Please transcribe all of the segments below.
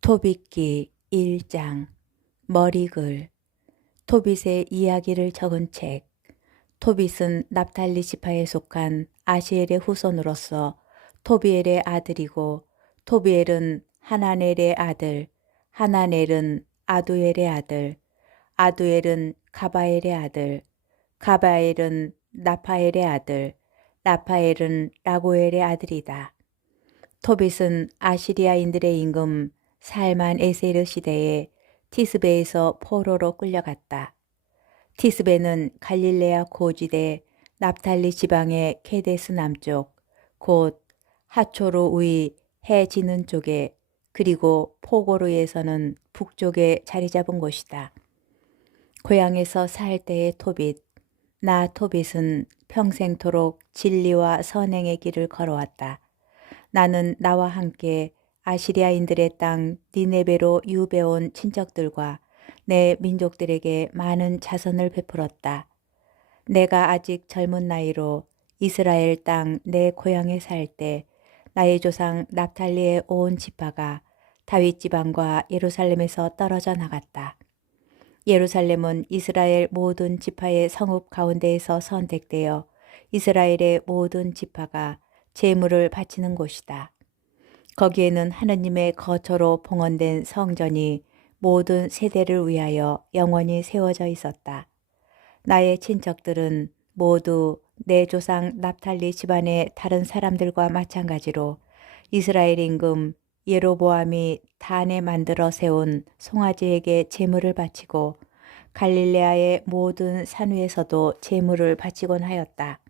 토빗기 1장 머리글. 토빗의 이야기를 적은 책. 토빗은 납달리 지파에 속한 아시엘의 후손으로서 토비엘의 아들이고, 토비엘은 하나넬의 아들, 하나넬은 아두엘의 아들, 아두엘은 가바엘의 아들, 가바엘은 나파엘의 아들, 나파엘은 라고엘의 아들이다. 토빗은 아시리아인들의 임금 살만 에세르 시대에 티스베에서 포로로 끌려갔다. 티스베는 갈릴레아 고지대 납달리 지방의 케데스 남쪽, 곧 하초로 위 해 지는 쪽에, 그리고 포고르에서는 북쪽에 자리 잡은 곳이다. 고향에서 살 때의 토빗, 나 토빗은 평생토록 진리와 선행의 길을 걸어왔다. 나는 나와 함께 아시리아인들의 땅 니네베로 유배온 친척들과 내 민족들에게 많은 자선을 베풀었다. 내가 아직 젊은 나이로 이스라엘 땅 내 고향에 살 때 나의 조상 납달리의 온 지파가 다윗 지방과 예루살렘에서 떨어져 나갔다. 예루살렘은 이스라엘 모든 지파의 성읍 가운데에서 선택되어 이스라엘의 모든 지파가 제물을 바치는 곳이다. 거기에는 하느님의 거처로 봉헌된 성전이 모든 세대를 위하여 영원히 세워져 있었다. 나의 친척들은 모두 내 조상 납달리 집안의 다른 사람들과 마찬가지로 이스라엘 임금 예로보암이 단에 만들어 세운 송아지에게 제물을 바치고 갈릴레아의 모든 산 위에서도 제물을 바치곤 하였다.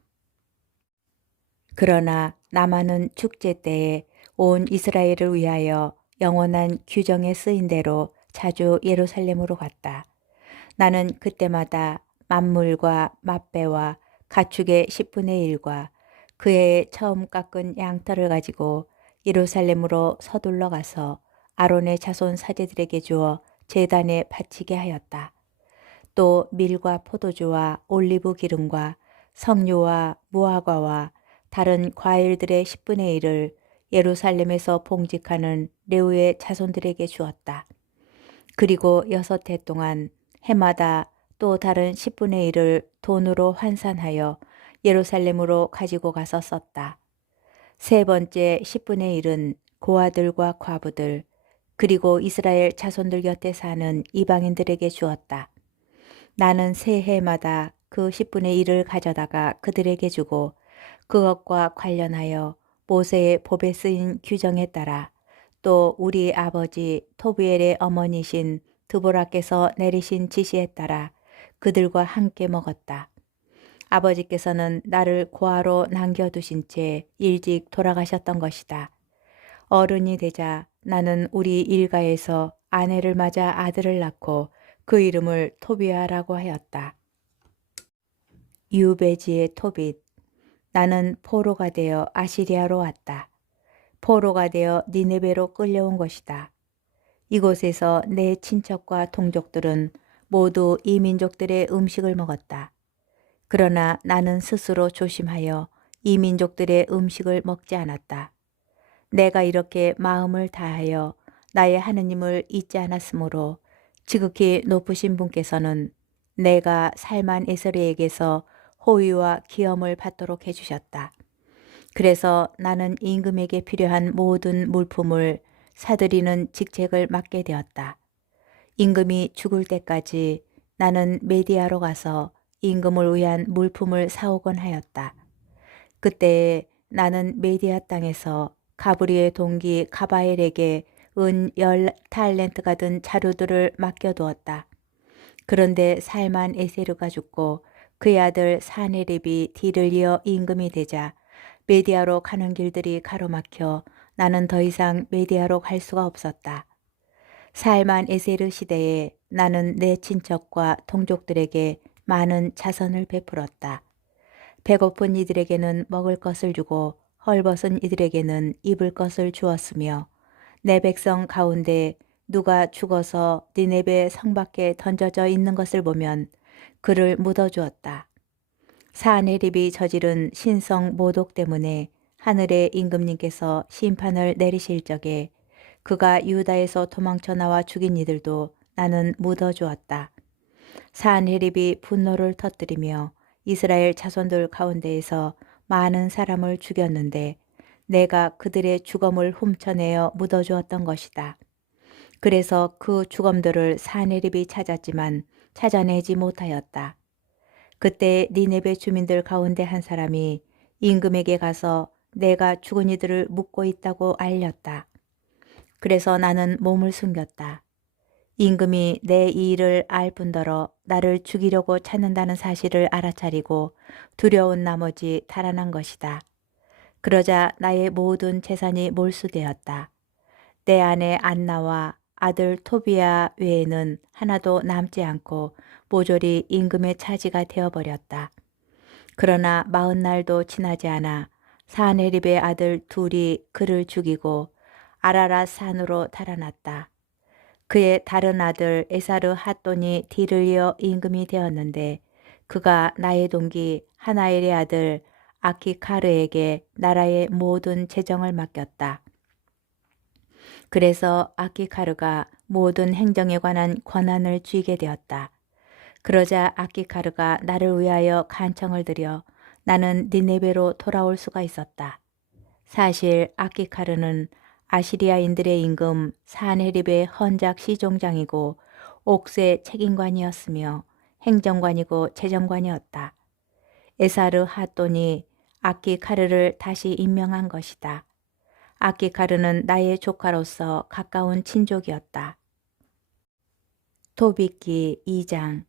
그러나 나만은 축제 때에 온 이스라엘을 위하여 영원한 규정에 쓰인 대로 자주 예루살렘으로 갔다. 나는 그때마다 만물과 맛배와 가축의 10분의 1과 그 해에 처음 깎은 양털을 가지고 예루살렘으로 서둘러 가서 아론의 자손 사제들에게 주어 제단에 바치게 하였다. 또 밀과 포도주와 올리브 기름과 석류와 무화과와 다른 과일들의 10분의 1을 예루살렘에서 봉직하는 레위의 자손들에게 주었다. 그리고 6해 동안 해마다 또 다른 10분의 1을 돈으로 환산하여 예루살렘으로 가지고 가서 썼다. 세 번째 10분의 1은 고아들과 과부들, 그리고 이스라엘 자손들 곁에 사는 이방인들에게 주었다. 나는 새 해마다 그 10분의 1을 가져다가 그들에게 주고, 그것과 관련하여 모세의 법에 쓰인 규정에 따라 또 우리 아버지 토비엘의 어머니신 드보라께서 내리신 지시에 따라 그들과 함께 먹었다. 아버지께서는 나를 고아로 남겨두신 채 일찍 돌아가셨던 것이다. 어른이 되자 나는 우리 일가에서 아내를 맞아 아들을 낳고 그 이름을 토비아라고 하였다. 유배지의 토빗. 나는 포로가 되어 아시리아로 왔다. 포로가 되어 니네베로 끌려온 것이다. 이곳에서 내 친척과 동족들은 모두 이 민족들의 음식을 먹었다. 그러나 나는 스스로 조심하여 이 민족들의 음식을 먹지 않았다. 내가 이렇게 마음을 다하여 나의 하느님을 잊지 않았으므로 지극히 높으신 분께서는 내가 살만 에스르에게서 호의와 기염을 받도록 해주셨다. 그래서 나는 임금에게 필요한 모든 물품을 사들이는 직책을 맡게 되었다. 임금이 죽을 때까지 나는 메디아로 가서 임금을 위한 물품을 사오곤 하였다. 그때에 나는 메디아 땅에서 가브리의 동기 가바엘에게 은 10달란트가 든 자루들을 맡겨두었다. 그런데 살만 에세르가 죽고 그의 아들 사네립이 뒤를 이어 임금이 되자 메디아로 가는 길들이 가로막혀 나는 더 이상 메디아로 갈 수가 없었다. 살만 에세르 시대에 나는 내 친척과 동족들에게 많은 자선을 베풀었다. 배고픈 이들에게는 먹을 것을 주고 헐벗은 이들에게는 입을 것을 주었으며, 내 백성 가운데 누가 죽어서 니네베 성 밖에 던져져 있는 것을 보면 그를 묻어주었다. 사네립이 저지른 신성 모독 때문에 하늘의 임금님께서 심판을 내리실 적에 그가 유다에서 도망쳐 나와 죽인 이들도 나는 묻어주었다. 산헤립이 분노를 터뜨리며 이스라엘 자손들 가운데에서 많은 사람을 죽였는데 내가 그들의 주검을 훔쳐내어 묻어주었던 것이다. 그래서 그 주검들을 산헤립이 찾았지만 찾아내지 못하였다. 그때 니네베 주민들 가운데 한 사람이 임금에게 가서 내가 죽은 이들을 묻고 있다고 알렸다. 그래서 나는 몸을 숨겼다. 임금이 내 이 일을 알 뿐더러 나를 죽이려고 찾는다는 사실을 알아차리고 두려운 나머지 달아난 것이다. 그러자 나의 모든 재산이 몰수되었다. 내 아내 안나와 아들 토비아 외에는 하나도 남지 않고 모조리 임금의 차지가 되어버렸다. 그러나 40날도 지나지 않아 사네립의 아들 둘이 그를 죽이고 아라랏 산으로 달아났다. 그의 다른 아들 에사르 핫돈이 뒤를 이어 임금이 되었는데 그가 나의 동기 하나엘의 아들 아키카르에게 나라의 모든 재정을 맡겼다. 그래서 아키카르가 모든 행정에 관한 권한을 쥐게 되었다. 그러자 아키카르가 나를 위하여 간청을 드려 나는 니네베로 돌아올 수가 있었다. 사실 아키카르는 아시리아인들의 임금 산헤립의 헌작 시종장이고 옥세 책임관이었으며 행정관이고 재정관이었다. 에사르 핫돈이 아키카르를 다시 임명한 것이다. 아키카르는 나의 조카로서 가까운 친족이었다. 토빗기 2장.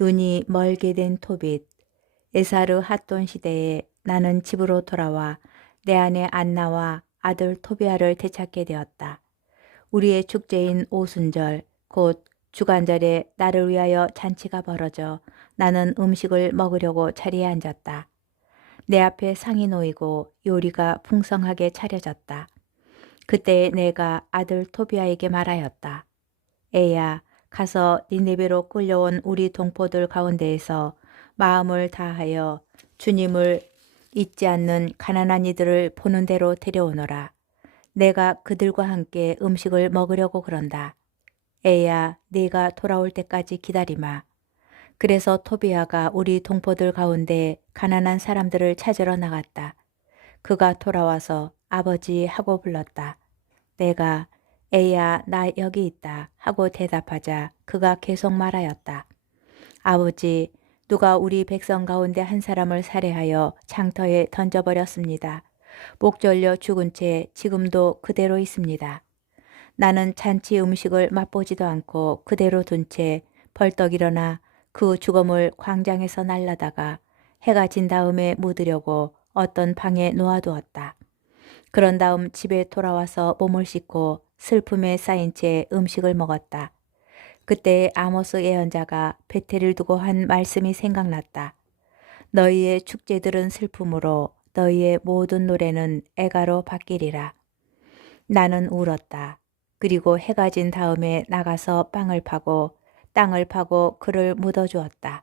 눈이 멀게 된 토빗. 에사르 핫돈 시대에 나는 집으로 돌아와 내 아내 안나와 아들 토비아를 되찾게 되었다. 우리의 축제인 오순절 곧 주간절에 나를 위하여 잔치가 벌어져 나는 음식을 먹으려고 자리에 앉았다. 내 앞에 상이 놓이고 요리가 풍성하게 차려졌다. 그때 내가 아들 토비아에게 말하였다. 애야, 가서 니네베로 끌려온 우리 동포들 가운데에서 마음을 다하여 주님을 잊지 않는 가난한 이들을 보는 대로 데려오너라. 내가 그들과 함께 음식을 먹으려고 그런다. 애야, 네가 돌아올 때까지 기다리마. 그래서 토비아가 우리 동포들 가운데 가난한 사람들을 찾으러 나갔다. 그가 돌아와서 아버지 하고 불렀다. 내가 애야 나 여기 있다 하고 대답하자 그가 계속 말하였다. 아버지, 누가 우리 백성 가운데 한 사람을 살해하여 장터에 던져버렸습니다. 목 졸려 죽은 채 지금도 그대로 있습니다. 나는 잔치 음식을 맛보지도 않고 그대로 둔 채 벌떡 일어나 그 죽음을 광장에서 날라다가 해가 진 다음에 묻으려고 어떤 방에 놓아두었다. 그런 다음 집에 돌아와서 몸을 씻고 슬픔에 쌓인 채 음식을 먹었다. 그때 아모스 예언자가 베텔을 두고 한 말씀이 생각났다. 너희의 축제들은 슬픔으로 너희의 모든 노래는 애가로 바뀌리라. 나는 울었다. 그리고 해가 진 다음에 나가서 땅을 파고 그를 묻어주었다.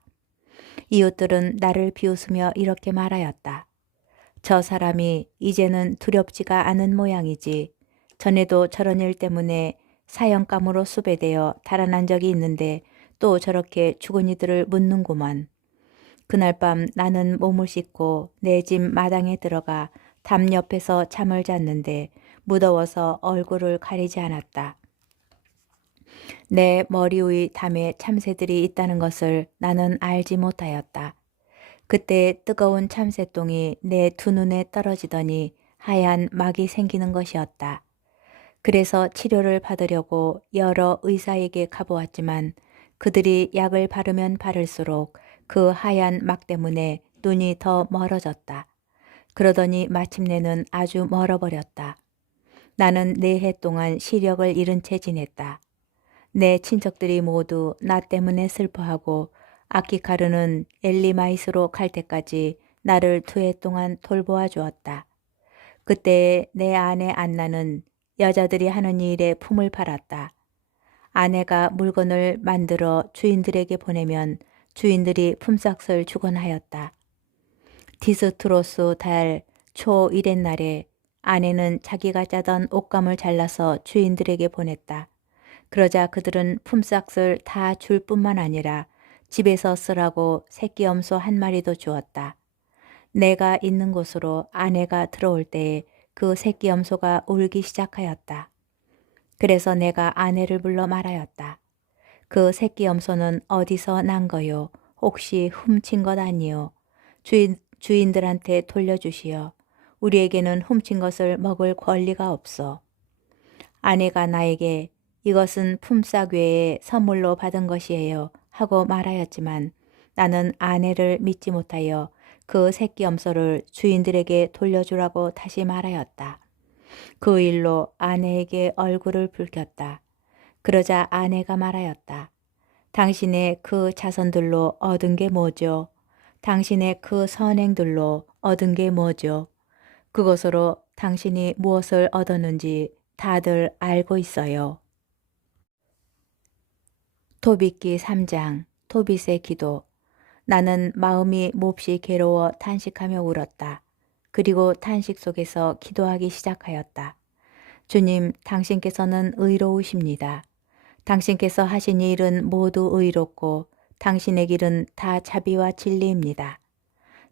이웃들은 나를 비웃으며 이렇게 말하였다. 저 사람이 이제는 두렵지가 않은 모양이지. 전에도 저런 일 때문에 사형감으로 수배되어 달아난 적이 있는데 또 저렇게 죽은 이들을 묻는구먼. 그날 밤 나는 몸을 씻고 내 집 마당에 들어가 담 옆에서 잠을 잤는데 무더워서 얼굴을 가리지 않았다. 내 머리 위 담에 참새들이 있다는 것을 나는 알지 못하였다. 그때 뜨거운 참새똥이 내 두 눈에 떨어지더니 하얀 막이 생기는 것이었다. 그래서 치료를 받으려고 여러 의사에게 가보았지만 그들이 약을 바르면 바를수록 그 하얀 막 때문에 눈이 더 멀어졌다. 그러더니 마침내는 아주 멀어버렸다. 나는 4해 동안 시력을 잃은 채 지냈다. 내 친척들이 모두 나 때문에 슬퍼하고 아키카르는 엘리마이스로 갈 때까지 나를 2해 동안 돌보아 주었다. 그때 내 아내 안나는 여자들이 하는 일에 품을 팔았다. 아내가 물건을 만들어 주인들에게 보내면 주인들이 품삯을 주곤 하였다. 디스트로스 달 초 1의 날에 아내는 자기가 짜던 옷감을 잘라서 주인들에게 보냈다. 그러자 그들은 품삯을 다 줄 뿐만 아니라 집에서 쓰라고 새끼 염소 한 마리도 주었다. 내가 있는 곳으로 아내가 들어올 때에 그 새끼 염소가 울기 시작하였다. 그래서 내가 아내를 불러 말하였다. 그 새끼 염소는 어디서 난 거요? 혹시 훔친 것 아니요? 주인들한테 돌려주시오. 우리에게는 훔친 것을 먹을 권리가 없어. 아내가 나에게 이것은 품삯 외에 선물로 받은 것이에요 하고 말하였지만 나는 아내를 믿지 못하여 그 새끼 염소를 주인들에게 돌려주라고 다시 말하였다. 그 일로 아내에게 얼굴을 붉혔다. 그러자 아내가 말하였다. 당신의 그 자손들로 얻은 게 뭐죠? 당신의 그 선행들로 얻은 게 뭐죠? 그것으로 당신이 무엇을 얻었는지 다들 알고 있어요. 토빗기 3장 토빗의 기도. 나는 마음이 몹시 괴로워 탄식하며 울었다. 그리고 탄식 속에서 기도하기 시작하였다. 주님, 당신께서는 의로우십니다. 당신께서 하신 일은 모두 의롭고 당신의 길은 다 자비와 진리입니다.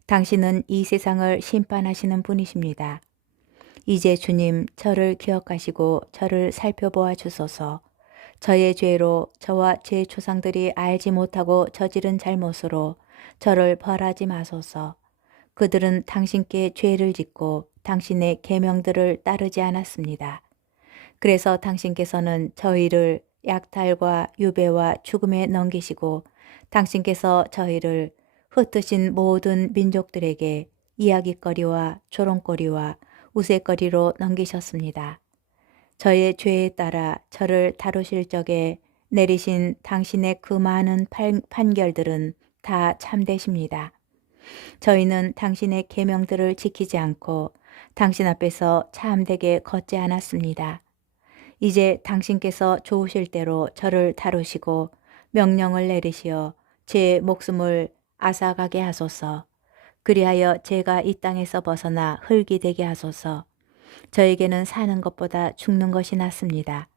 당신은 이 세상을 심판하시는 분이십니다. 이제 주님, 저를 기억하시고 저를 살펴보아 주소서. 저의 죄로 저와 제 조상들이 알지 못하고 저지른 잘못으로 저를 벌하지 마소서. 그들은 당신께 죄를 짓고 당신의 계명들을 따르지 않았습니다. 그래서 당신께서는 저희를 약탈과 유배와 죽음에 넘기시고 당신께서 저희를 흩으신 모든 민족들에게 이야깃거리와 조롱거리와 우스갯거리로 넘기셨습니다. 저의 죄에 따라 저를 다루실 적에 내리신 당신의 그 많은 판결들은 다 참되십니다. 저희는 당신의 계명들을 지키지 않고 당신 앞에서 참되게 걷지 않았습니다. 이제 당신께서 좋으실 대로 저를 다루시고 명령을 내리시어 제 목숨을 앗아가게 하소서. 그리하여 제가 이 땅에서 벗어나 흙이 되게 하소서. 저에게는 사는 것보다 죽는 것이 낫습니다.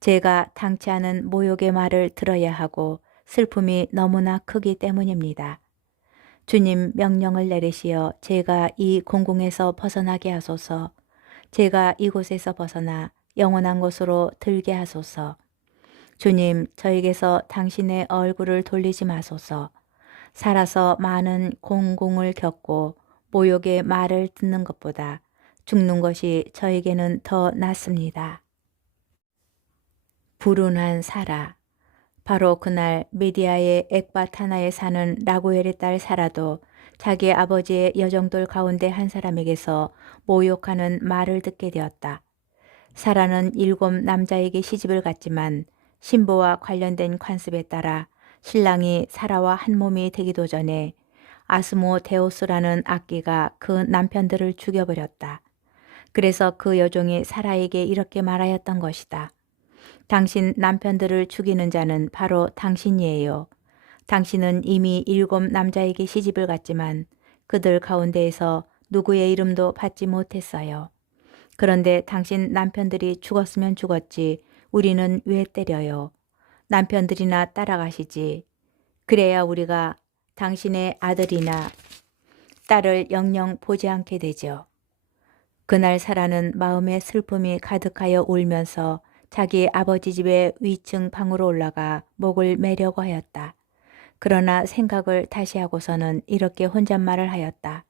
제가 당치 않은 모욕의 말을 들어야 하고 슬픔이 너무나 크기 때문입니다. 주님 명령을 내리시어 제가 이 공궁에서 벗어나게 하소서. 제가 이곳에서 벗어나 영원한 곳으로 들게 하소서. 주님, 저에게서 당신의 얼굴을 돌리지 마소서. 살아서 많은 공공을 겪고 모욕의 말을 듣는 것보다 죽는 것이 저에게는 더 낫습니다. 불운한 사라. 바로 그날 미디아의 엑바타나에 사는 라구엘의 딸 사라도 자기 아버지의 여종들 가운데 한 사람에게서 모욕하는 말을 듣게 되었다. 사라는 7 남자에게 시집을 갔지만 신부와 관련된 관습에 따라 신랑이 사라와 한 몸이 되기도 전에 아스모데우스라는 악귀가 그 남편들을 죽여버렸다. 그래서 그 여종이 사라에게 이렇게 말하였던 것이다. 당신 남편들을 죽이는 자는 바로 당신이에요. 당신은 이미 7 남자에게 시집을 갔지만 그들 가운데에서 누구의 이름도 받지 못했어요. 그런데 당신 남편들이 죽었으면 죽었지 우리는 왜 때려요? 남편들이나 따라가시지. 그래야 우리가 당신의 아들이나 딸을 영영 보지 않게 되죠. 그날 사라는 마음에 슬픔이 가득하여 울면서 자기 아버지 집의 위층 방으로 올라가 목을 매려고 하였다. 그러나 생각을 다시 하고서는 이렇게 혼잣말을 하였다.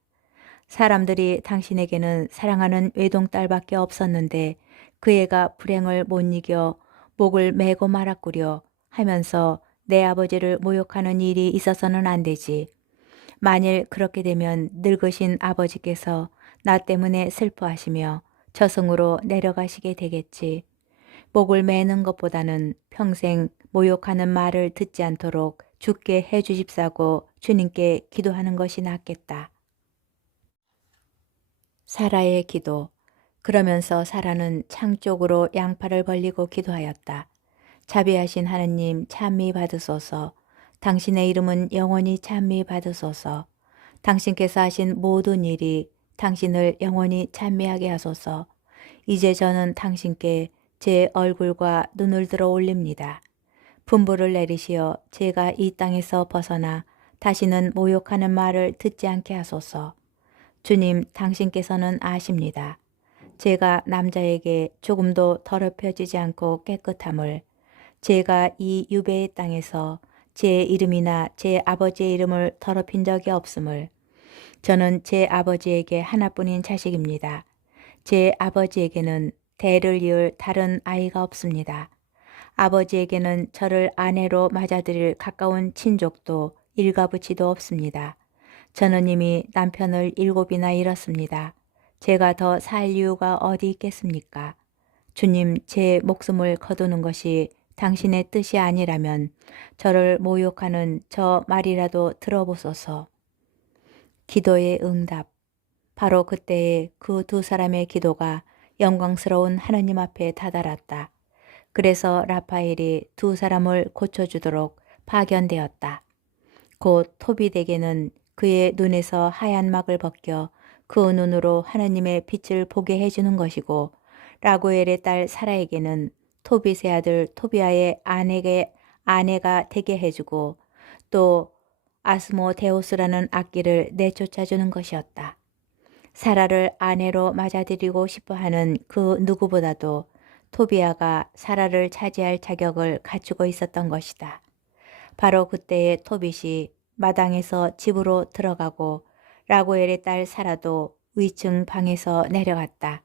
사람들이 당신에게는 사랑하는 외동딸밖에 없었는데 그 애가 불행을 못 이겨 목을 메고 말았구려 하면서 내 아버지를 모욕하는 일이 있어서는 안 되지. 만일 그렇게 되면 늙으신 아버지께서 나 때문에 슬퍼하시며 저승으로 내려가시게 되겠지. 목을 매는 것보다는 평생 모욕하는 말을 듣지 않도록 죽게 해 주십사고 주님께 기도하는 것이 낫겠다. 사라의 기도. 그러면서 사라는 창 쪽으로 양팔을 벌리고 기도하였다. 자비하신 하느님 찬미 받으소서. 당신의 이름은 영원히 찬미 받으소서. 당신께서 하신 모든 일이 당신을 영원히 찬미하게 하소서. 이제 저는 당신께 제 얼굴과 눈을 들어 올립니다. 분부를 내리시어 제가 이 땅에서 벗어나 다시는 모욕하는 말을 듣지 않게 하소서. 주님, 당신께서는 아십니다. 제가 남자에게 조금도 더럽혀지지 않고 깨끗함을, 제가 이 유배의 땅에서 제 이름이나 제 아버지의 이름을 더럽힌 적이 없음을, 저는 제 아버지에게 하나뿐인 자식입니다. 제 아버지에게는 대를 이을 다른 아이가 없습니다. 아버지에게는 저를 아내로 맞아들일 가까운 친족도 일가부치도 없습니다. 저는 이미 남편을 7이나 잃었습니다. 제가 더 살 이유가 어디 있겠습니까? 주님, 제 목숨을 거두는 것이 당신의 뜻이 아니라면 저를 모욕하는 저 말이라도 들어보소서. 기도의 응답. 바로 그때에 그 두 사람의 기도가 영광스러운 하느님 앞에 다다랐다. 그래서 라파엘이 두 사람을 고쳐주도록 파견되었다. 곧 토비덱에는 그의 눈에서 하얀 막을 벗겨 그 눈으로 하느님의 빛을 보게 해주는 것이고, 라구엘의 딸 사라에게는 토빗의 아들 토비아의 아내가 되게 해주고, 또 아스모데우스라는 악기를 내쫓아주는 것이었다. 사라를 아내로 맞아들이고 싶어하는 그 누구보다도 토비아가 사라를 차지할 자격을 갖추고 있었던 것이다. 바로 그때에 토빗이 마당에서 집으로 들어가고 라구엘의 딸 사라도 위층 방에서 내려갔다.